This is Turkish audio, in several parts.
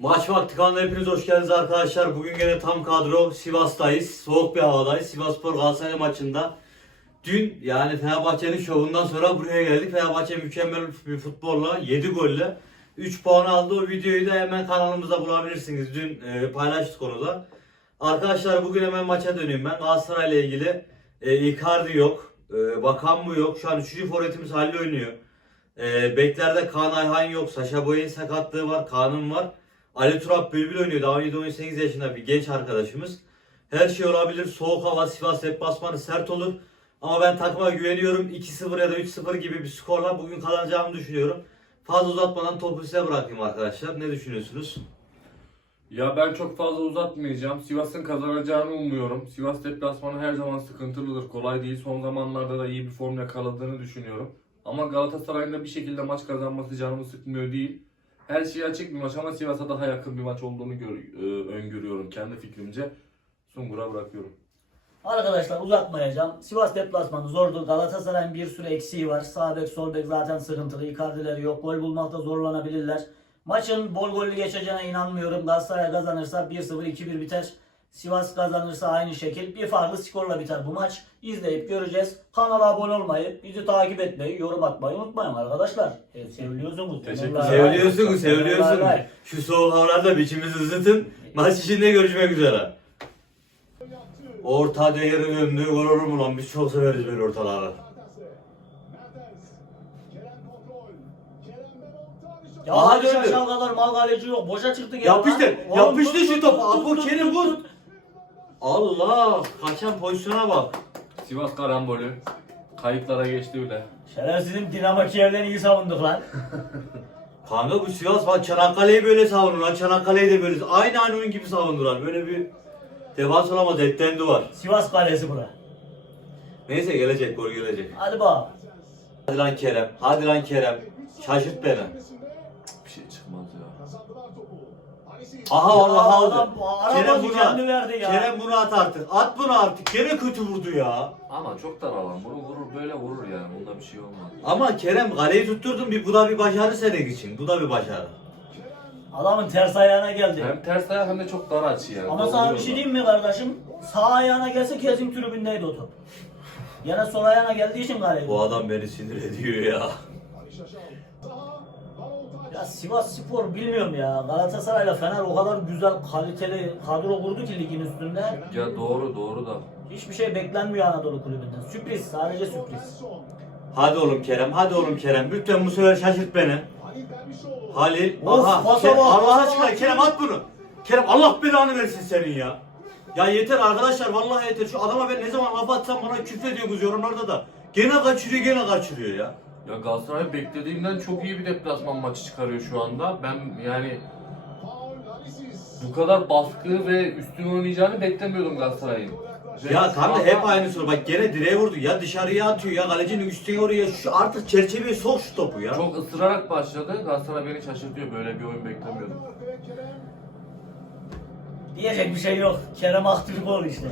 Maç vakti kanalına hepiniz hoş geldiniz arkadaşlar. Bugün gene tam kadro Sivas'tayız. Soğuk bir havadayız. Sivasspor Galatasaray maçında. Dün yani Fenerbahçe'nin şovundan sonra buraya geldik. Fenerbahçe mükemmel bir futbolla 7 golle 3 puan aldı. O videoyu da hemen kanalımızda bulabilirsiniz. Dün e, paylaştık onu da. Arkadaşlar bugün hemen maça döneyim ben. Galatasaray ile ilgili e, Icardi yok. E, Bakan mı yok. Şu an 3. forvetimiz Halil oynuyor. E, beklerde Kaan Ayhan yok. Saşa Boy'un sakatlığı var. Kaan'ın var. Ali Turap Bülbül oynuyor. Daha 17-18 yaşında bir genç arkadaşımız. Her şey olabilir. Soğuk hava Sivas deplasmanı sert olur. Ama ben takıma güveniyorum. 2-0 ya da 3-0 gibi bir skorla bugün kazanacağımı düşünüyorum. Fazla uzatmadan topu size bırakayım arkadaşlar. Ne düşünüyorsunuz? Ya ben çok fazla uzatmayacağım. Sivas'ın kazanacağını umuyorum. Sivas deplasmanı her zaman sıkıntılıdır. Kolay değil. Son zamanlarda da iyi bir form yakaladığını düşünüyorum. Ama Galatasaray'ın da bir şekilde maç kazanması canımı sıkmıyor değil. Her şey açık bir maç ama Sivas'a daha yakın bir maç olduğunu gör, e, öngörüyorum kendi fikrimce. Sungur'a bırakıyorum. Arkadaşlar uzatmayacağım. Sivas deplasmanı zordu. Galatasaray'ın bir sürü eksiği var. Sağ bek, sol bek zaten sıkıntılı. Icardi'leri yok. Gol bulmakta zorlanabilirler. Maçın bol gollü geçeceğine inanmıyorum. Galatasaray kazanırsa 1-0, 2-1 biter. Sivas kazanırsa aynı şekil. Bir farklı skorla biter bu maç. İzleyip göreceğiz. Kanala abone olmayı, bizi takip etmeyi, yorum atmayı unutmayın arkadaşlar. Evet, seviliyorsunuz. Teşekkür Onurlar- seviyorsunuz. Şu soğuk havalarda biçimizi ısıtın. Maç içinde görüşmek üzere. Orta değeri döndü. Gol olur mu lan? Biz çok severiz böyle ortaları. Ya Aha, hadi döndü. şaşalgalar mal kaleci yok. Boşa çıktı. Yapıştır. Yapıştır şu topu. Apo Kerim vur. Allah. Kaçan pozisyona bak. Sivas karambolü. Kayıtlara geçti bile. Şerefsizim Dinamo Kiev'den iyi savunduk lan. Kanka bu Sivas bak Çanakkale'yi böyle savunurlar. Çanakkale'yi de böyle. Aynı aynı oyun gibi savundular. Böyle bir defans olamaz. Etten duvar. Sivas kalesi bura. Neyse gelecek. Gol gelecek. Hadi bak. Hadi lan Kerem. Hadi lan Kerem. Şaşırt beni. Aha Ya vallahi aldı. adam bu arabası Kerem bunu kendi at. verdi ya. Kerem bunu at artık. At bunu artık. Gene kötü vurdu ya. Ama çok dar alan. Bunu vurur böyle vurur yani. Bunda bir şey olmaz. Ama Kerem kaleyi tutturdun bir bu da bir başarı senin için. Bu da bir başarı. Adamın ters ayağına geldi. Hem ters ayak hem de çok dar açı yani. Ama sana bir şey diyeyim mi kardeşim? Sağ ayağına gelse kesin tribündeydi o top. Yine sol ayağına geldiği için kaleci. Bu adam beni sinir ediyor ya. Ya Sivas Spor bilmiyorum ya. Galatasaray'la Fener o kadar güzel kaliteli kadro kurdu ki ligin üstünde. Ya doğru doğru da. Hiçbir şey beklenmiyor Anadolu kulübünden. Sürpriz, sadece sürpriz. Hadi oğlum Kerem, hadi oğlum Kerem. Lütfen bu sefer şaşırt beni. Halil, Of, aha. pasa Ke- bak, Allah aşkına. Kerem at bunu. Kerem Allah belanı versin senin ya. Ya yeter arkadaşlar vallahi yeter. Şu adama ben ne zaman laf atsam bana küfrediyorsunuz yorumlarda da. Gene kaçırıyor gene kaçırıyor ya. Ya Galatasaray beklediğimden çok iyi bir deplasman maçı çıkarıyor şu anda. Ben yani bu kadar baskı ve üstün oynayacağını beklemiyordum Galatasaray'ın. Ve Ya şu kanka anda- hep aynı soru. Bak gene direğe vurdu. Ya dışarıya atıyor ya kalecinin üstüne oraya. Şu artık çerçeveye sok şu topu ya. Çok ısırarak başladı. Galatasaray beni şaşırtıyor. Böyle bir oyun beklemiyordum. Diyecek bir şey yok. Kerem Aktürkoğlu işte.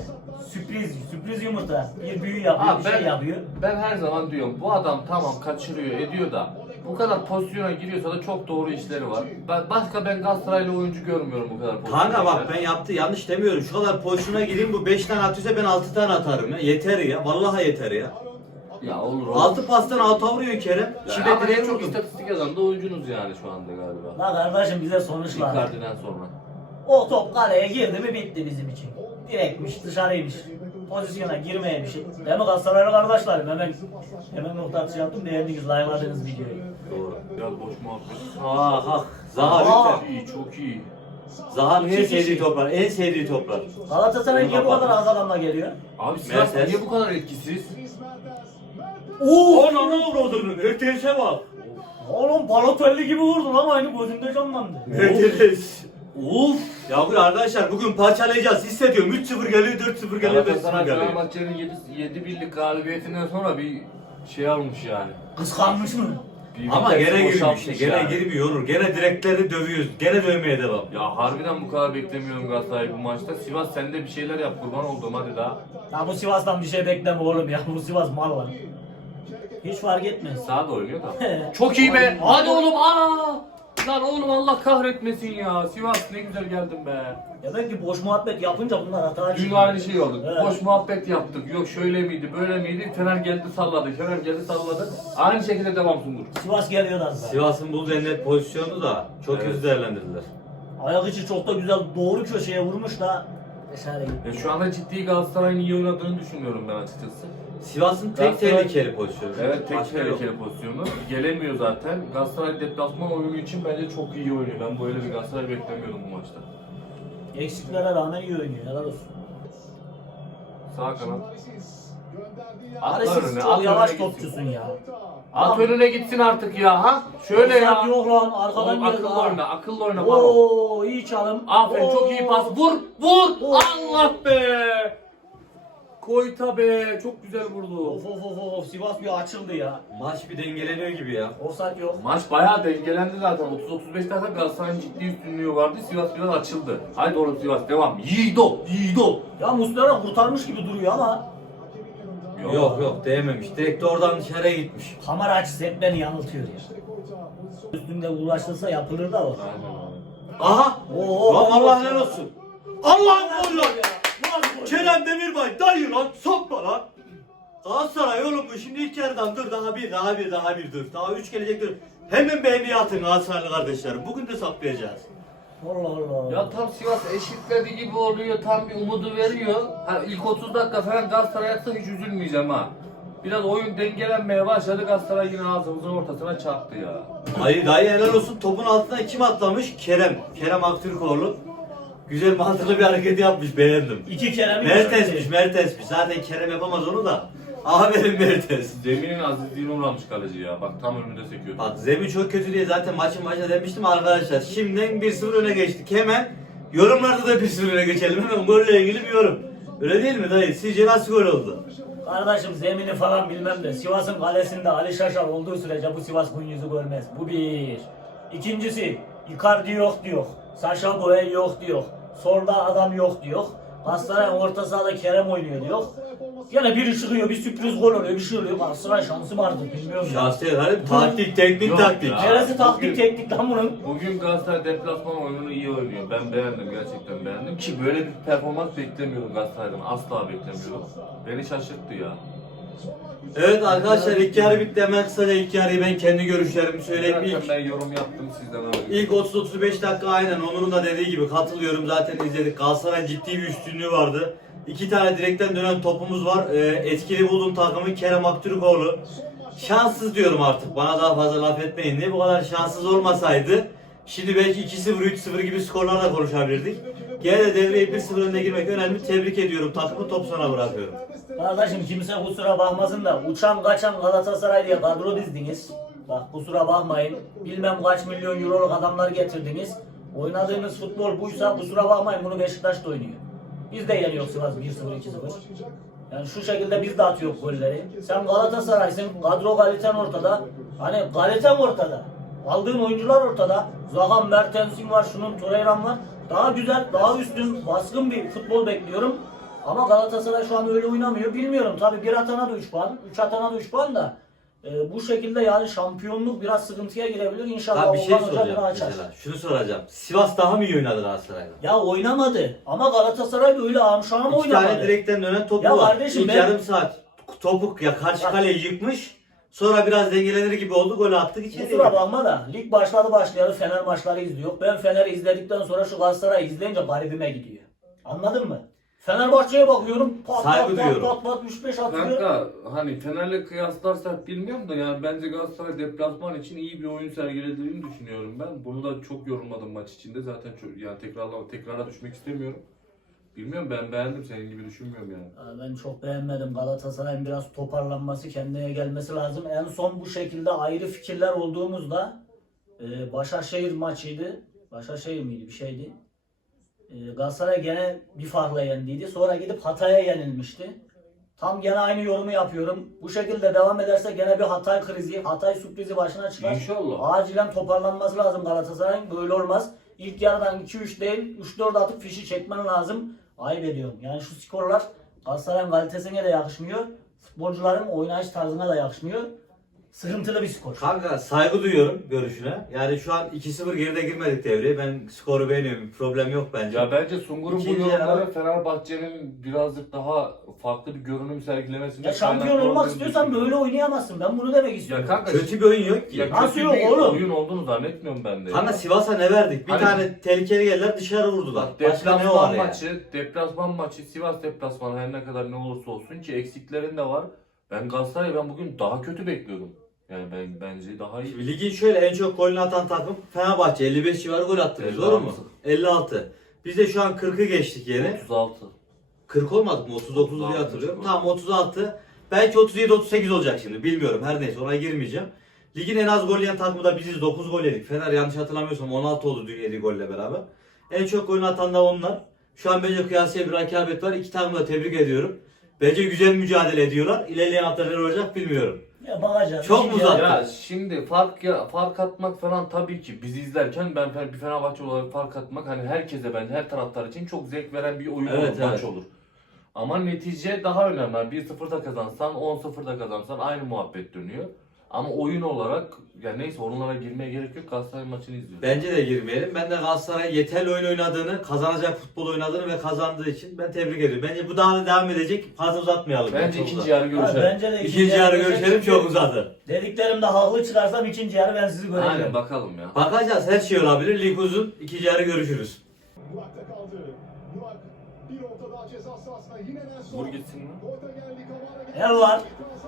Sürpriz, sürpriz yumurta. Bir büyü yapıyor, Abi bir şey ben, yapıyor. ben her zaman diyorum bu adam tamam kaçırıyor ediyor da bu kadar pozisyona giriyorsa da çok doğru işleri var. Ben, başka ben Galatasaraylı oyuncu görmüyorum bu kadar pozisyona. Kanka bak giren. ben yaptı yanlış demiyorum. Şu kadar pozisyona gireyim bu 5 tane atıyorsa ben 6 tane atarım ya. Yeter ya. Vallahi yeter ya. Ya olur olur. 6 pastan 6 vuruyor Kerem. Ya Şimdi ama en direğe çok vurdum. istatistik yazan da oyuncunuz yani şu anda galiba. La kardeşim bize sonuç lazım. Icardi'den sonra. O top kaleye girdi mi bitti bizim için. Direktmiş, dışarıymış. Pozisyona girmeymiş. Değil mi Galatasaraylı kardeşlerim? Hemen, hemen nokta atışı yaptım. Beğendiniz, like'ladınız videoyu. Doğru. Biraz boş muhabbet. Ah ah. Zaha Aa. lütfen. İyi çok iyi. Zaha'nın en sevdiği toplar. En sevdiği toplar. Galatasaray niye bu kadar az adamla geliyor? Abi Sivas Mertens. niye bu kadar etkisiz? Oo! Ne vurdun? Mertens'e bak. Oğlum Balotelli gibi vurdu lan aynı gözümde canlandı. Mertens. Uf. Ya bu arkadaşlar bugün parçalayacağız. Hissediyorum. 3-0 geliyor, 4-0 geliyor, 5-0 Galatasaray geliyor. Fenerbahçe'nin 7, 7 birlik galibiyetinden sonra bir şey almış yani. Kıskanmış mı? Bir Ama gene boşaltmış girmiş. Gene yani. girmiyor. Gene direkleri dövüyoruz. Gene dövmeye devam. Ya harbiden bu kadar beklemiyorum Galatasaray'ı bu maçta. Sivas sen de bir şeyler yap kurban oldum hadi daha. Ya bu Sivas'tan bir şey bekleme oğlum ya. Bu Sivas mal lan. Hiç fark etmez. Sağda oynuyor da. Çok iyi be. Hadi oğlum aa. Lan oğlum Allah kahretmesin ya. Sivas ne güzel geldin be. Demek ki boş muhabbet yapınca bunlar hata Dün çıkıyor. aynı şey oldu. Evet. Boş muhabbet yaptık. Yok şöyle miydi, böyle miydi? Fener geldi salladı. Fener geldi salladı. Aynı şekilde devam Sungur. Sivas geliyor daha. Sivas'ın bulduğu en net pozisyonu da çok Evet. kötü değerlendirdiler. Ayak içi çok da güzel doğru köşeye vurmuş da dışarı gitti. Ya şu anda ciddi Galatasaray'ın iyi oynadığını düşünüyorum ben açıkçası. Sivas'ın tek Galatasaray- tehlikeli pozisyonu. Evet tek Başka yok. tehlikeli pozisyonu. Gelemiyor zaten. Galatasaray deplasman oyunu için bence çok iyi oynuyor. Ben böyle bir Galatasaray beklemiyordum bu maçta. Eksiklere rağmen iyi oynuyor. Helal olsun. Sağ kanat. Abi siz çok yavaş topçusun ya. At önüne gitsin artık ya ha. Şöyle ya. Yok lan arkadan Oğlum, geldi. akıllı ha. oyna, akıllı oyna baba. Oo iyi çalım. Aferin çok iyi pas. Vur, vur. Oo. Allah be. Koyta be. Çok güzel vurdu. Of of of of Sivas bir açıldı ya. Maç bir dengeleniyor gibi ya. Offside yok. Maç bayağı dengelendi zaten. 30-35 dakika Galatasaray'ın ciddi üstünlüğü vardı. Sivas biraz açıldı. Haydi oğlum Sivas devam. Yiğido, yiğido. Ya Muslera kurtarmış gibi duruyor ama Yok yok değmemiş. Direkt oradan dışarıya gitmiş. kamera açısı hep beni yanıltıyor ya. Üstünde ulaştırsa yapılır da o. Aha! Oo, Lan Allah Allah helal ya. olsun. Allah'ım gol lan! Kerem Demirbay dayı lan sokma lan. Galatasaray oğlum bu şimdi ilk yarıdan dur daha bir daha bir daha bir dur. Daha üç gelecek dur. Hemen beğeni atın Galatasaraylı kardeşlerim. Bugün de saplayacağız. Allah Allah. Ya tam Sivas eşitledi gibi oluyor. Tam bir umudu veriyor. Ha, ilk 30 dakika falan Galatasaray atsa hiç üzülmeyeceğim ha. Biraz oyun dengelenmeye başladı. Galatasaray yine ağzımızın ortasına çarptı ya. Dayı dayı helal olsun. Topun altına kim atlamış? Kerem. Kerem Aktürkoğlu. Güzel mantıklı bir hareket yapmış beğendim. İki kere mi? Mertens'miş Mertens'miş. Zaten Kerem yapamaz onu da. Aferin Mertens. Zeminin azizliğine uğramış kaleci ya. Bak tam önünde sekiyor. Bak zemin çok kötü diye zaten maçın başında demiştim arkadaşlar. Şimdiden 1-0 öne geçtik. Hemen yorumlarda da 1-0 öne geçelim. Hemen golle ilgili bir yorum. Öyle değil mi dayı? Sizce nasıl gol oldu? Kardeşim zemini falan bilmem de Sivas'ın kalesinde Ali Şaşar olduğu sürece bu Sivas gün yüzü görmez. Bu bir. İkincisi Icardi yok diyor. Sasha Boye yok diyor. Solda adam yok diyor. Galatasaray'ın orta sahada Kerem oynuyor diyor. Yine biri çıkıyor bir sürpriz gol oluyor bir şey oluyor. Galatasaray şansı artık bilmiyorum ya. Şahsi hani taktik, teknik Yok taktik. ya. Neresi taktik Bugün- teknik lan bunun? Bugün Galatasaray deplasman oyununu iyi oynuyor. Ben beğendim gerçekten beğendim ki böyle bir performans beklemiyordum Galatasaray'dan. Asla beklemiyordum. Beni şaşırttı ya. Evet arkadaşlar ilk yarı bitti. Hemen kısaca ilk yarıyı ben kendi görüşlerimi söyleyeyim. İlk, ben yorum yaptım sizden öyle. ilk 30-35 dakika aynen Onur'un da dediği gibi katılıyorum. Zaten izledik. Galatasaray'ın ciddi bir üstünlüğü vardı. İki tane direkten dönen topumuz var. Ee, etkili buldum takımı Kerem Aktürkoğlu. Şanssız diyorum artık. Bana daha fazla laf etmeyin diye. Bu kadar şanssız olmasaydı şimdi belki 2-0 3-0 gibi skorlarla konuşabilirdik. Gene de devreye 1-0 önüne girmek önemli. Tebrik ediyorum. Takımı top sana bırakıyorum. Kardeşim kimse kusura bakmasın da uçan kaçan Galatasaray diye kadro dizdiniz. Bak kusura bakmayın. Bilmem kaç milyon euroluk adamlar getirdiniz. Oynadığınız futbol buysa kusura bakmayın bunu Beşiktaş da oynuyor. Biz de yeniyoruz Sivas 1-0 2-0. Yani şu şekilde biz de atıyoruz golleri. Sen Galatasaray'sın, kadro kaliten ortada. Hani kaliten ortada. Aldığın oyuncular ortada. Zahan Mertens'in var, şunun Torreira'm var. Daha güzel, daha üstün, baskın bir futbol bekliyorum. Ama Galatasaray şu an öyle oynamıyor. Bilmiyorum tabii bir atana da 3 puan, 3 atana da 3 puan da e, bu şekilde yani şampiyonluk biraz sıkıntıya girebilir. İnşallah Abi bir şey Okan Hoca bunu soracağım açar. mesela. Şunu soracağım. Sivas daha mı iyi oynadı Galatasaray'la? Ya oynamadı ama Galatasaray da öyle amşanım İki oynamadı. tane direkten dönen topu Ya var. kardeşim İlk ben- yarım saat topuk ya karşı Bak. kaleyi yıkmış. Sonra biraz dengelenir gibi oldu. Golü attık içeri. Kusura bakma da lig başladı başlayalı Fener maçları izliyor. Ben Fener'i izledikten sonra şu Galatasaray'ı izleyince garibime gidiyor. Anladın mı? Fenerbahçe'ye bakıyorum. Pat Saygı pat pat duyuyorum. pat pat 3-5 atıyor. Kanka hani Fener'le kıyaslarsak bilmiyorum da yani bence Galatasaray deplasman için iyi bir oyun sergilediğini düşünüyorum ben. Bunu da çok yorulmadım maç içinde. Zaten çok yani tekrarla tekrara düşmek istemiyorum. Bilmiyorum ben beğendim senin gibi düşünmüyorum yani. Ya Ben çok beğenmedim. Galatasaray'ın biraz toparlanması, kendine gelmesi lazım. En son bu şekilde ayrı fikirler olduğumuzda e, Başakşehir maçıydı. Başakşehir miydi bir şeydi. E, Galatasaray gene bir farkla yendiydi. Sonra gidip Hatay'a yenilmişti. Tam gene aynı yorumu yapıyorum. Bu şekilde devam ederse gene bir Hatay krizi, Hatay sürprizi başına çıkar. İnşallah. Acilen toparlanması lazım Galatasaray'ın. Böyle olmaz. İlk yarıdan 2-3 değil 3-4 atıp fişi çekmen lazım. Ayıp ediyorum. Yani şu skorlar Galatasaray'ın kalitesine de yakışmıyor. Futbolcuların oynayış tarzına da yakışmıyor. Sıkıntılı bir skor. Kanka saygı duyuyorum görüşüne. Yani şu an 2-0 geride girmedik devreye. Ben skoru beğeniyorum. Problem yok bence. Ya bence Sungur'un bu İkinci yorumları yarı- Fenerbahçe'nin birazcık daha farklı bir görünüm sergilemesine Ya şampiyon olmak olduğunu istiyorsan düşünüyorum. böyle oynayamazsın. Ben bunu demek Ya istiyorum. kanka Kötü bir oyun yok ki. ya Nasıl kötü yok bir oğlum? oyun olduğunu zannetmiyorum ben de. Kanka Sivas'a ne verdik? Bir Hani- tane tehlikeli geldiler dışarı vurdular. Bak Başka ne var deplasman ya? maçı, deplasman maçı, Sivas deplasmanı her ne kadar ne olursa olsun ki eksiklerin de var. Ben Galatasaray'ı ben bugün daha kötü bekliyordum. Yani ben bence daha iyi. Ligin şöyle en çok golünü atan takım Fenerbahçe. 55 civarı gol attı. biz, 56. Doğru mu? 56. Biz de şu an 40'ı geçtik yeni. 36. 40 olmadık mı? 39 diye 36 hatırlıyorum. çıkmadı. Tamam 36. Belki 37-38 olacak şimdi. Bilmiyorum. Her neyse ona girmeyeceğim. Ligin en az gol yiyen takımı da biziz. 9 gol yedik. Fener yanlış hatırlamıyorsam 16 oldu dün 7 golle beraber. En çok golünü atan da onlar. Şu an bence kıyasıya bir rekabet var. İki takımı da tebrik ediyorum. Bence güzel mücadele ediyorlar. İlerleyen haftalar ne olacak bilmiyorum. Ya bakacağız. Çok mu ya- uzak? Ya şimdi fark ya fark atmak falan tabii ki bizi izlerken ben Fe- bir Fenerbahçe olarak fark atmak hani herkese ben her taraftar için çok zevk veren bir oyun Evet, olur, maç evet. olur. Ama netice daha önemli. Yani 1-0'da kazansan, 10-0'da kazansan aynı muhabbet dönüyor. Ama oyun olarak ya neyse onlara girmeye gerek yok. Galatasaray maçını izliyoruz. Bence de girmeyelim. Ben de Galatasaray'ın yeterli oyun oynadığını, kazanacak futbol oynadığını ve kazandığı için ben tebrik ediyorum. Bence bu daha da devam edecek. Fazla uzatmayalım. Bence Çok ikinci uzat- yarı görüşelim. bence de İkinci yarı görüşelim. görüşelim çok uzadı. Dediklerimde haklı çıkarsam ikinci yarı ben sizi göreceğim. Aynen bakalım ya. Bakacağız her şey olabilir. Lig uzun. İkinci yarı görüşürüz. Burak'ta kaldı. Burak bir orta daha ceza sahasına yine Nelson. Vur gitsin lan. Geldi El var.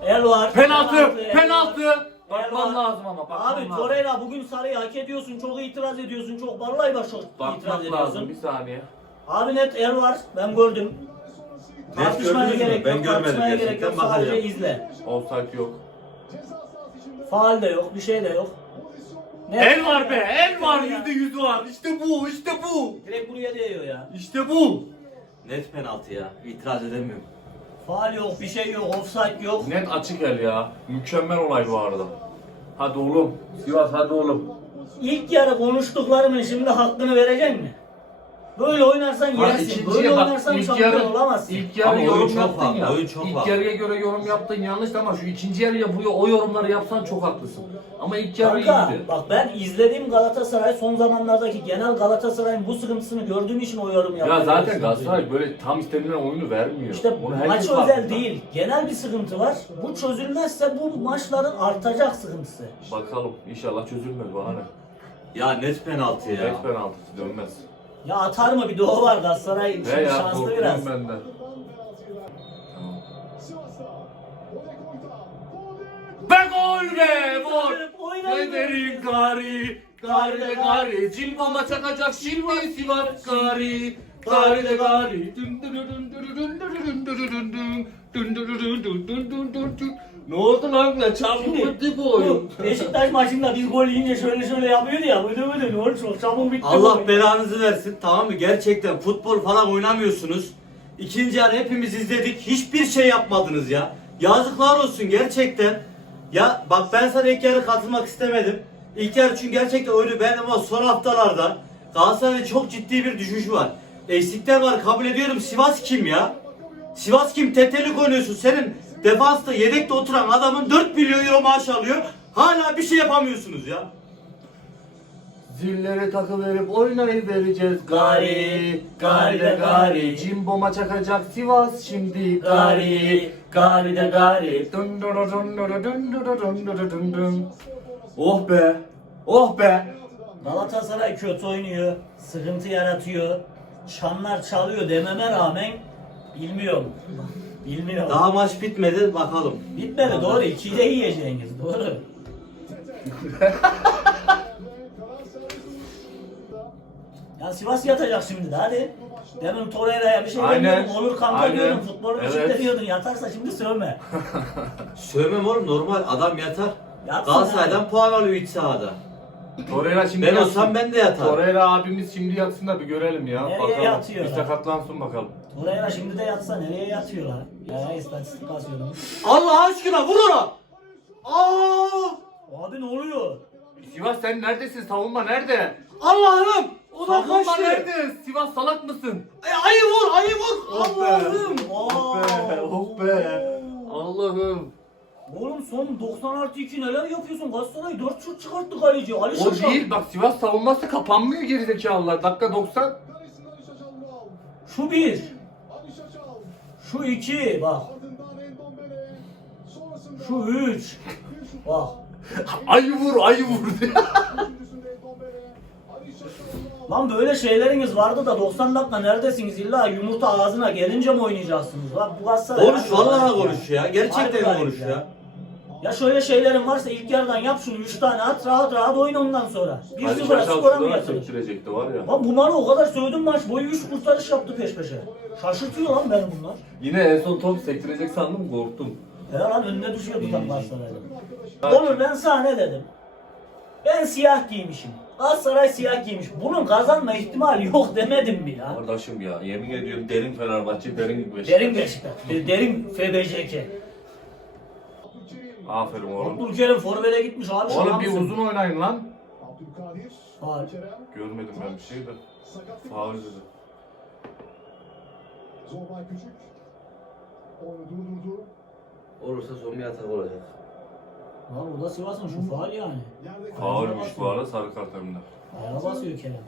El var. Penaltı! Penaltı! Bakman var. lazım ama bakman Abi lazım. Torreira bugün sarıyı hak ediyorsun. Çok itiraz ediyorsun. Çok vallahi bak çok itiraz Bakmak lazım ediyorsun. bir saniye. Abi net el var. Ben gördüm. Net Tartışmaya gördünüz mü? gerek Ben yok. görmedim Tartışmaya gerek gerçekten. yok. Sadece izle. Offside yok. Ceza sahası içinde Faal de yok. Bir şey de yok. Net El var be, el var, yüzde yüz var. İşte bu, işte bu. Direkt buraya değiyor ya. İşte bu. Net penaltı ya. İtiraz edemiyorum. Faal yok, bir şey yok, offside yok. Net açık el ya. Mükemmel olay bu arada. Hadi oğlum. Sivas hadi oğlum. İlk yarı konuştuklarımın şimdi hakkını verecek mi? Böyle oynarsan Ha, yersin. ikinciye Böyle bak, oynarsan ilk şampiyon yarı- olamazsın. İlk yarı Ama oyun yorum çok yaptın farklı, ya. oyun çok ilk farklı. yarıya göre yorum yaptın yanlış ama şu ikinci yarıya bu o yorumları yapsan çok haklısın. Ama ilk yarı Kanka iyiydi. bak ben izlediğim Galatasaray son zamanlardaki genel Galatasaray'ın bu sıkıntısını gördüğüm için o yorum yaptım. Ya zaten Galatasaray böyle tam istenilen oyunu vermiyor. İşte Onu maç herkes özel farkında. değil. Genel bir sıkıntı var. Bu çözülmezse bu maçların artacak sıkıntısı. Bakalım inşallah çözülmez bana ne. Ya net penaltı ya. Net penaltısı dönmez. Ya atar mı bir de o var Galatasaray Ne şimdi ya şanslı biraz. benden. Be gol be gol. Oynayın. Federin gari, gari de gari. Cilmama çakacak şimdi Sivas gari. Gari de gari. Dün dün dün dün dün dün dün dün dün dün. Dün dün dün dün dün dün dün dün. Ne oldu lan ne çabuk bitti bu oyun. Beşiktaş maçında biz gol yiyince şöyle şöyle yapıyordu ya. Bıdı ne oldu çok çabuk bitti. bu Allah oyun. belanızı versin tamam mı? Gerçekten futbol falan oynamıyorsunuz. İkinci yarı hepimiz izledik. Hiçbir şey yapmadınız ya. Yazıklar olsun gerçekten. Ya bak ben sana ilk yarı katılmak istemedim. İlk yarı çünkü gerçekten oyunu beğendim ama son haftalarda Galatasaray'da çok ciddi bir düşüş var. Eksikler var kabul ediyorum. Sivas kim ya? Sivas kim? Tetelik oynuyorsun. Senin defansta yedekte oturan adamın 4 milyon euro maaş alıyor. Hala bir şey yapamıyorsunuz ya. Zillere takı verip oynayı vereceğiz Gari, gari de gari. Cimboma çakacak Sivas şimdi Gari, gari de gari. Dın dın dın dın dın dın dın dın dın dın. Oh be. Oh be. Galatasaray kötü oynuyor. Sıkıntı yaratıyor. Çanlar çalıyor dememe rağmen bilmiyorum. Bilmiyorum. Daha maç bitmedi bakalım. Bitmedi doğru. İkiyi de yiyeceğiniz doğru. Ya Sivas yatacak şimdi de hadi. Demin Torreira'ya bir şey Aynen, demiyordun. Olur kanka aynen. diyordun. Futbolun Evet. içinde diyordun. Yatarsa şimdi sövme. Sövmem oğlum normal adam yatar. Yatsın Galatasaray'dan puan alıyor iç sahada. Torreira şimdi Ben yatsın. olsam ben de yatarım. Torreira abimiz şimdi yatsın da bir görelim ya. Nereye bakalım. yatıyor Bir lan? sakatlansın bakalım. Torreira şimdi de yatsa nereye yatıyorlar? Ya istatistik basıyorum. Allah aşkına vur ona. Aa! Abi ne oluyor? Sivas sen neredesin? Savunma nerede? Allah'ım! O da Savunma kaçtı. nerede? Sivas salak mısın? Ay, ayı vur, ayı vur. Oh be. Allah'ım. Oh be, oh be. Allah'ım. Oğlum son 90 artı 2 neler yapıyorsun? Galatasaray 4 şut çıkarttı kaleci. Ali O Şaşal. değil bak Sivas savunması kapanmıyor gerizekalılar. Dakika 90. Kalesinden Ali Şaşal Vural. Şu bir. Ali Şaşal. Şu iki. Bak. Şu üç. bir şut Bak. Ayı vur ayı vur diye. Lan böyle şeyleriniz vardı da 90 dakika neredesiniz? İlla yumurta ağzına gelince mi oynayacaksınız? Lan bu Galatasaray... Konuş vallahi konuş ya. Gerçekten garip konuş ya. ya. Ya şöyle şeylerin varsa ilk yarıdan yap şunu 3 tane at rahat rahat oyna ondan sonra. Bir Ali sıfıra Şaşal skora mı getirir? sektirecekti var ya. Lan bunları o kadar söyledim maç boyu 3 kurtarış yaptı peş peşe. Şaşırtıyor lan beni bunlar. Yine en son top sektirecek sandım korktum. He lan önüne düşüyordu tam Galatasaray'da. Onur ben sana ne dedim? Ben siyah giymişim. Galatasaray siyah giymiş. Bunun kazanma ihtimali yok demedim mi ya? Kardeşim ya yemin ediyorum derin Fenerbahçe derin Beşiktaş. Derin Beşiktaş. Derin FBCK. Abdülkerim. Aferin oğlum. Abdülkerim forvete gitmiş abi. Oğlum bir mısın? uzun oynayın lan. Abdülkadir. Faul. Kerem. Görmedim ben bir şey de. Sakatlık. Faul dedi. Zorbay Küçük. Oyunu durdurdu. Olursa son bir atak olacak. Lan o da Sivas'ın şu faal yani. Yerde Faulmüş bu arada sarı kart hem de. Ayağa basıyor Kerem.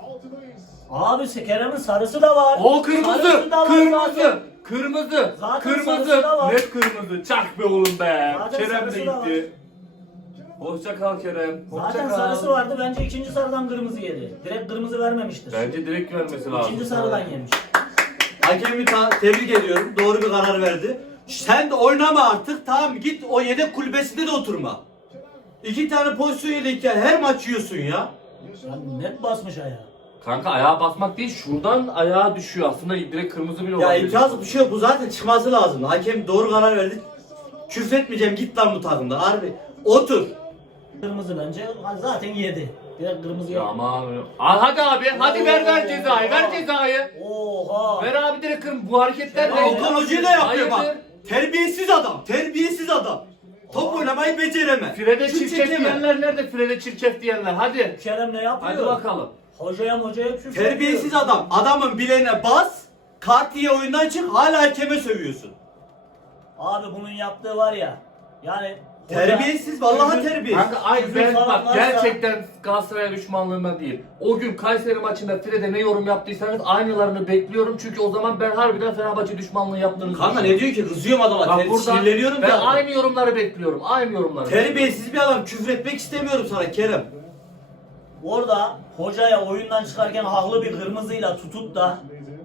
Abi Kerem'in sarısı da var. O kırmızı! Sarısı da var zaten. Kırmızı! Zaten Kırmızı! sarısı da var. Net kırmızı! Çak be oğlum be! Zaten Kerem de sarısı da gitti. Hoşça kal Kerem. Hoşça Zaten kal. sarısı vardı. Bence ikinci sarıdan kırmızı yedi. Direkt kırmızı vermemiştir. Bence direkt vermesi lazım. İkinci sarıdan yemiş. Hakemi ta- tebrik ediyorum. Doğru bir karar verdi. Sen de oynama artık. Tamam git o yedek kulübesinde de oturma. İki tane pozisyon yedekken her maç yiyorsun ya. Lan net basmış ayağa. Kanka ayağa basmak değil şuradan ayağa düşüyor aslında direkt kırmızı bile Ya olabilir. itiraz bir şey yok. Bu zaten çıkması lazım. Hakem doğru karar verdi. Küfretmeyeceğim git lan bu takımdan. Harbi. Otur. Kırmızı bence zaten yedi. Direkt kırmızı Ya yedi. aman. Aa, hadi abi hadi ver ver cezayı ver cezayı. Oha. Ver abi direkt kırmızı bu hareketler Ya ne? Okan Hoca da yapıyor bak. Hayırdır? Terbiyesiz adam. Terbiyesiz adam. Top oynamayı beceremez. Frede Şut çirkef çekemez. diyenler nerede? Frede çirkef diyenler hadi. Kerem ne yapıyor? Hadi bakalım. Hocaya hocaya şu Terbiyesiz adam. Adamın bileğine bas. Kart yiye oyundan çık. Hala hakeme sövüyorsun. Abi bunun yaptığı var ya. Yani hoca- Terbiyesiz. Vallahi Küfür- terbiyesiz. Kanka ay Küfür ben falan bak varsa- gerçekten Galatasaray düşmanlığından değil. O gün Kayseri maçında Frede ne yorum yaptıysanız aynılarını bekliyorum. Çünkü o zaman ben harbiden Fenerbahçe düşmanlığı yaptığınızı Kanka ne diyor ki? Kızıyorum adama. Bak Ter- sinirleniyorum ben zaten. aynı yorumları bekliyorum. Aynı yorumları. Terbiyesiz bir adam. Küfür etmek istemiyorum sana Kerem. Orada hocaya oyundan çıkarken haklı bir kırmızıyla tutup da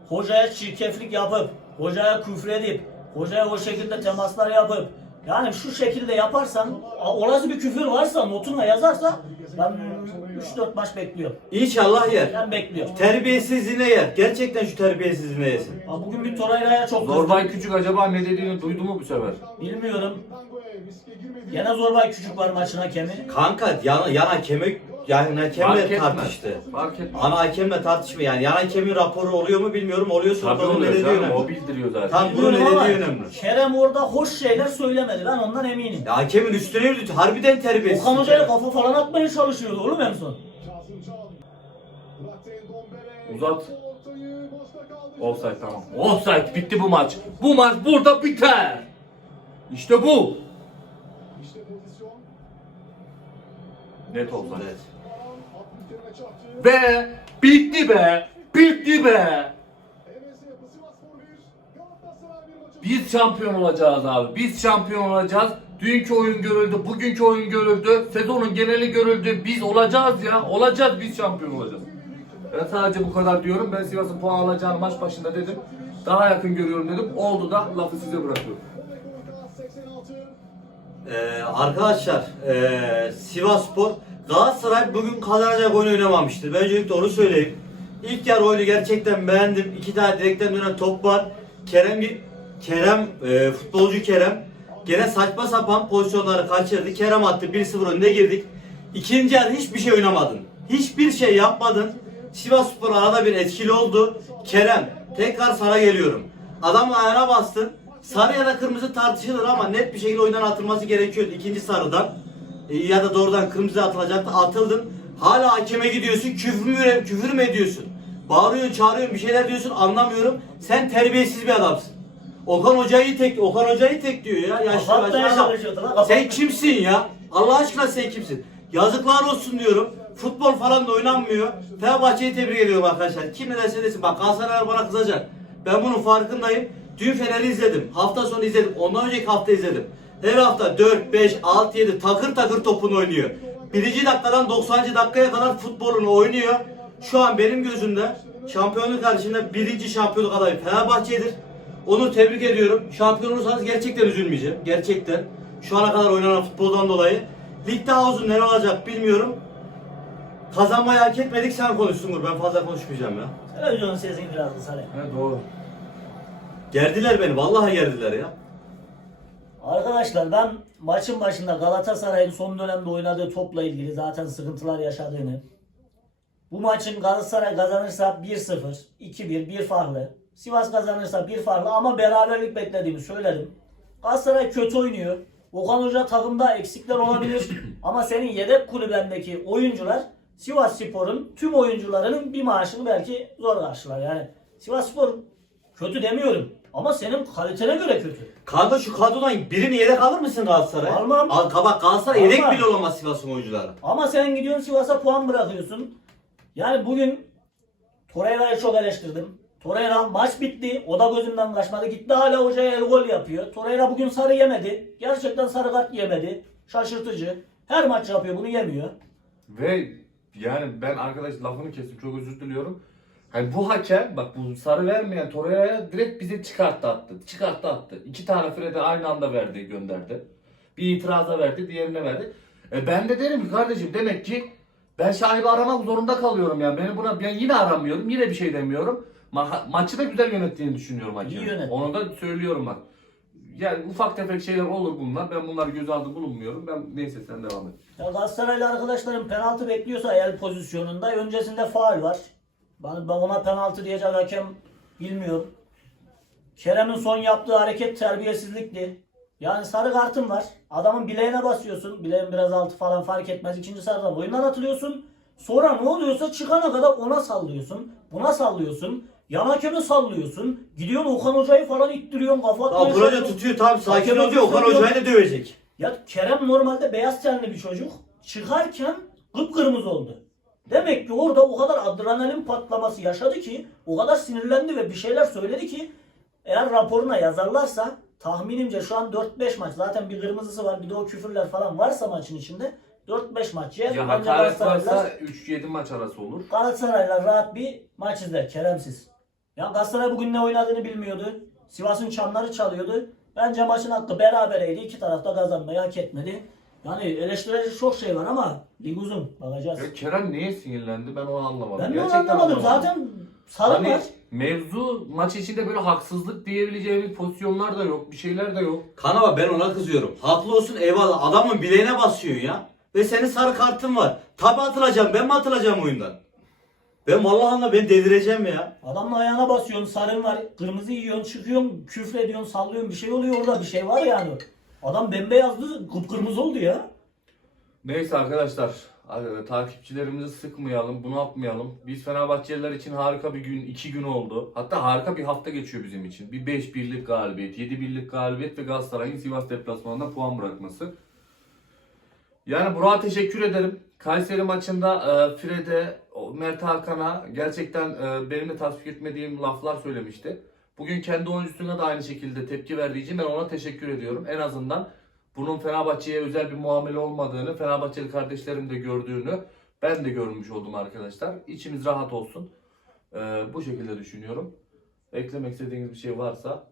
hocaya çirkeflik yapıp, hocaya küfredip, hocaya o şekilde temaslar yapıp yani şu şekilde yaparsan, olası bir küfür varsa notunla yazarsa ben 3-4 maç bekliyorum. İnşallah yer. Ben bekliyorum. Terbiyesizliğine yer. Gerçekten şu terbiyesizliğine yesin. Ha, Bugün bir Torreira'ya çok kızdım. Zorbay Küçük acaba ne dediğini duydu mu bu sefer? Bilmiyorum. Gene Zorbay Küçük var maçın hakemi. Kanka yan, yan hakeme yani Fark hakemle etmez. tartıştı. Fark etmez. Ana hakemle tartışma yani. Yan hakemin raporu oluyor mu bilmiyorum. Oluyorsa Tabii onun ne oluyor dediği canım. önemli. O bildiriyor zaten. Tam bunun ne Bilmiyorum ama dediği önemli. Kerem orada hoş şeyler söylemedi. Ben ondan eminim. Ya hakemin üstüne yürüdü. Harbiden terbiyesiz. Okan Hoca'ya kafa falan atmaya çalışıyordu oğlum en son. Uzat. Offside tamam. Offside bitti bu maç. Bu maç burada biter. İşte bu. İşte pozisyon. Net offside. Çarptı. Ve bitti be. Bitti be. Enes yapı Sivasspor 1. Galatasaray 1 maçı. Biz şampiyon olacağız abi. Biz şampiyon olacağız. Dünkü oyun görüldü, bugünkü oyun görüldü, sezonun geneli görüldü. Biz olacağız ya. Olacağız biz şampiyon olacağız. Ben sadece bu kadar diyorum. Ben Sivas'ın puan alacağını maç başında dedim. Daha yakın görüyorum dedim. Oldu da lafı size bırakıyorum. Omega 86. Ee, arkadaşlar ee, Sivasspor Galatasaray bugün kazanacak oyun oynamamıştı. Ben öncelikle onu söyleyeyim. İlk yarı oyunu gerçekten beğendim. İki tane direkten dönen top var. Kerem Kerem ee, futbolcu Kerem gene saçma sapan pozisyonları kaçırdı. Kerem attı 1-0 önde girdik. İkinci yarı hiçbir şey oynamadın. Hiçbir şey yapmadın. Sivasspor arada bir etkili oldu. Kerem tekrar sana geliyorum. Adamın ayağına bastın. Sarı ya da kırmızı tartışılır ama net bir şekilde oyundan atılması gerekiyordu ikinci sarıdan. E, ya da doğrudan kırmızı atılacaktı. Atıldın. Hala hakeme gidiyorsun. Küfür mü, küfür mü ediyorsun? Bağırıyorsun, çağırıyorsun, bir şeyler diyorsun anlamıyorum. Sen terbiyesiz bir adamsın. Okan Hoca'yı tek Okan Hoca'yı tek diyor ya. Yaşlı Kapatmaya yaşlı adam. lan, Sen kimsin ya? Allah aşkına sen kimsin? Yazıklar olsun diyorum. Futbol falan da oynanmıyor. Fenerbahçe'yi tebrik ediyorum arkadaşlar. Kim ne derse desin. Bak Galatasaray bana kızacak. Ben bunun farkındayım. Dün Fener'i izledim. Hafta sonu izledim. Ondan önceki hafta izledim. Her hafta 4, 5, 6, 7 takır takır topunu oynuyor. Birinci dakikadan 90. dakikaya kadar futbolunu oynuyor. Şu an benim gözümde şampiyonluk karşısında birinci şampiyonluk adayı Fenerbahçe'dir. Onu tebrik ediyorum. Şampiyon olursanız gerçekten üzülmeyeceğim. Gerçekten. Şu ana kadar oynanan futboldan dolayı. Lig daha uzun ne olacak bilmiyorum. Kazanmayı hak etmedik sen konuşsun Uğur. Ben fazla konuşmayacağım ya. Televizyonun sesini biraz kısar ya. He doğru. Gerdiler beni. Vallahi gerdiler ya. Arkadaşlar ben maçın başında Galatasaray'ın son dönemde oynadığı topla ilgili zaten sıkıntılar yaşadığını, bu maçın Galatasaray kazanırsa 1-0, 2-1, 1 farklı, Sivas kazanırsa 1 farklı ama beraberlik beklediğimi söyledim. Galatasaray kötü oynuyor. Okan Hoca takımda eksikler olabilir ama senin yedek kulübendeki oyuncular Sivas Spor'un tüm oyuncularının bir maaşını belki zor karşılar. Yani Sivas Spor kötü demiyorum ama senin kalitene göre kötü. Kanka şu kadrodan birini yedek alır mısın Galatasaray? Almam. Al, kabak Galatasaray yedek Almam. bile olamaz Sivas'ın oyuncuları. Ama sen gidiyorsun Sivas'a puan bırakıyorsun. Yani bugün Torreira'yı çok eleştirdim. Torreira maç bitti. O da gözümden kaçmadı. Gitti hala hocaya el gol yapıyor. Torreira bugün sarı yemedi. Gerçekten sarı kart yemedi. Şaşırtıcı. Her maç yapıyor bunu yemiyor. Ve yani ben arkadaş lafını kestim çok özür diliyorum. Hani bu hakem bak bu sarı vermeyen Torreira'ya direkt bizi çıkarttı attı. Çıkarttı attı. İki tane Fred'e aynı anda verdi gönderdi. Bir itiraza verdi diğerine verdi. E ben de derim ki kardeşim demek ki ben sahibi aramak zorunda kalıyorum yani. Beni buna ben yine aramıyorum. Yine bir şey demiyorum. Ma- maçı da güzel yönettiğini düşünüyorum hakem. İyi yönetti. Onu da söylüyorum bak. Yani ufak tefek şeyler olur bunlar. Ben bunları göz aldı bulunmuyorum. Ben neyse sen devam et. Ya Galatasaraylı arkadaşlarım penaltı bekliyorsa el pozisyonunda öncesinde faul var. Ben, ben ona penaltı diyecek hakem bilmiyorum. Kerem'in son yaptığı hareket terbiyesizlikti. Yani sarı kartın var. Adamın bileğine basıyorsun. Bileğin biraz altı falan fark etmez. İkinci sarıdan oyundan atılıyorsun. Sonra ne oluyorsa çıkana kadar ona sallıyorsun. Buna sallıyorsun. Yan hakeme sallıyorsun. Gidiyorsun Okan Hoca'yı falan ittiriyorsun. Kafa atmaya Okan Hoca çalışıyorsun. tutuyor tam sakin Hakeme ol diyor. Okan tutuyor. Hoca'yı da dövecek. Ya Kerem normalde beyaz tenli bir çocuk. Çıkarken kıpkırmızı oldu. Demek ki orada o kadar adrenalin patlaması yaşadı ki, o kadar sinirlendi ve bir şeyler söyledi ki eğer raporuna yazarlarsa tahminimce şu an 4-5 maç zaten bir kırmızısı var bir de o küfürler falan varsa maçın içinde 4-5 maç yer. Ya hakaret Galatasaraylılar- varsa 3-7 maç arası olur. Galatasaraylar rahat bir maç izler Keremsiz. Ya Galatasaray bugün ne oynadığını bilmiyordu. Sivas'ın çanları çalıyordu. Bence maçın hakkı berabereydi. İki tarafta kazanmayı hak etmedi. Yani eleştirecek çok şey var ama lig uzun. Bakacağız. Ya Kerem niye sinirlendi ben onu anlamadım. Ben de onu Gerçekten anlamadım. Zaten sarı Hani maç. mevzu maç içinde böyle haksızlık diyebileceğimiz pozisyonlar da yok. Bir şeyler de yok. Kanava ben ona kızıyorum. Haklı olsun eyvallah. Adamın bileğine basıyor ya. Ve senin sarı kartın var. Tabi atılacağım. Ben mi atılacağım oyundan? Ben vallahi anla ben delireceğim ya. Adamın ayağına basıyorsun. Sarın var. Kırmızı yiyorsun. Çıkıyorsun. Küfrediyorsun. Sallıyorsun. Bir şey oluyor orada. Bir şey var yani. Adam bembeyazdı. Kıpkırmızı oldu ya. Neyse arkadaşlar hadi, takipçilerimizi sıkmayalım, bunaltmayalım. Biz Fenerbahçeliler için harika bir gün, iki gün oldu. Hatta harika bir hafta geçiyor bizim için. Bir 5-1'lik galibiyet, 7-1'lik galibiyet ve Galatasaray'ın Sivas deplasmanında puan bırakması. Yani Burak'a teşekkür ederim. Kayseri maçında e, Fred'e, Mert Hakan'a gerçekten e, benim tasvip etmediğim laflar söylemişti. Bugün kendi oyuncusuna da aynı şekilde tepki verdiği için ben ona teşekkür ediyorum. En azından bunun Fenerbahçe'ye özel bir muamele olmadığını, Fenerbahçeli kardeşlerim de gördüğünü ben de görmüş oldum arkadaşlar. İçimiz rahat olsun. E, bu şekilde düşünüyorum. Eklemek istediğiniz bir şey varsa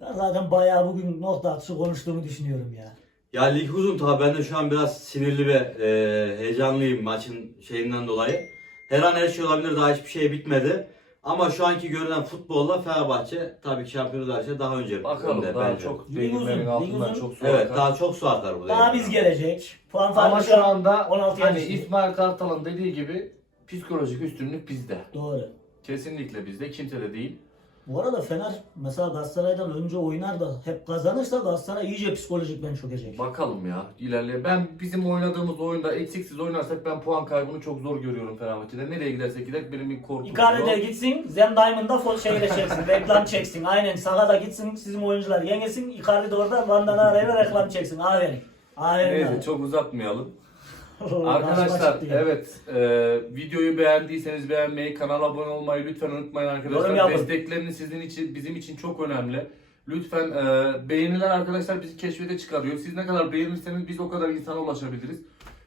Ben zaten bayağı bugün nokta atışı konuştuğumu düşünüyorum ya. Ya lig uzun tabi ben de şu an biraz sinirli ve e, heyecanlıyım maçın şeyinden dolayı. Her an her şey olabilir daha hiçbir şey bitmedi. Ama şu anki görünen futbolla Fenerbahçe tabii ki şampiyonluğu karşı daha önce bakalım önde daha bence. çok değinmenin uzun, altından lig uzun. çok su Evet akar. daha çok su akar burada. Daha biz gelecek. Puan Ama farkı şu anda 16 hani. İsmail Kartal'ın dediği gibi psikolojik üstünlük bizde. Doğru. Kesinlikle bizde. Kimse de değil. Bu arada Fener mesela Galatasaray'dan önce oynar da hep kazanırsa Galatasaray iyice psikolojikmen çökecek. Bakalım ya ilerleyen. Ben bizim oynadığımız oyunda eksiksiz oynarsak ben puan kaybını çok zor görüyorum Fenerbahçe'de. Nereye gidersek gidelim benim bir korkum yok. de gitsin, Zen Diamond'da fo- şeyle çeksin, reklam çeksin. Aynen Saga da gitsin, sizin oyuncular yengesin. Icardi de orada Van'dan araya reklam çeksin. Aferin. Aferin. Neyse abi. çok uzatmayalım. Arkadaşlar evet e, videoyu beğendiyseniz beğenmeyi, kanala abone olmayı lütfen unutmayın arkadaşlar. Destekleriniz sizin için bizim için çok önemli. Lütfen e, beğeniler arkadaşlar bizi keşfete çıkarıyor. Siz ne kadar beğenirseniz biz o kadar insana ulaşabiliriz.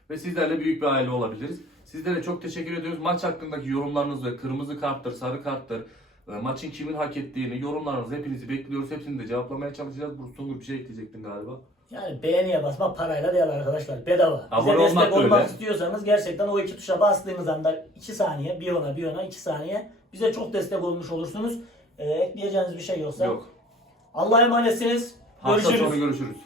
Ve sizlerle büyük bir aile olabiliriz. Sizlere çok teşekkür ediyoruz. Maç hakkındaki yorumlarınız ve kırmızı karttır, sarı karttır, e, maçın kimin hak ettiğini, yorumlarınızı hepinizi bekliyoruz. Hepsini de cevaplamaya çalışacağız. Bursungur bir şey ekleyecektin galiba. Yani beğeniye basmak parayla değil arkadaşlar. Bedava. Bize Abone destek olmak da olmak öyle. istiyorsanız gerçekten o iki tuşa bastığınız anda 2 saniye, bir ona bir ona 2 saniye bize çok destek olmuş olursunuz. Ee, ekleyeceğiniz bir şey yoksa Yok. Allah'a emanetsiniz. Hafta Görüşürüz. sonu görüşürüz.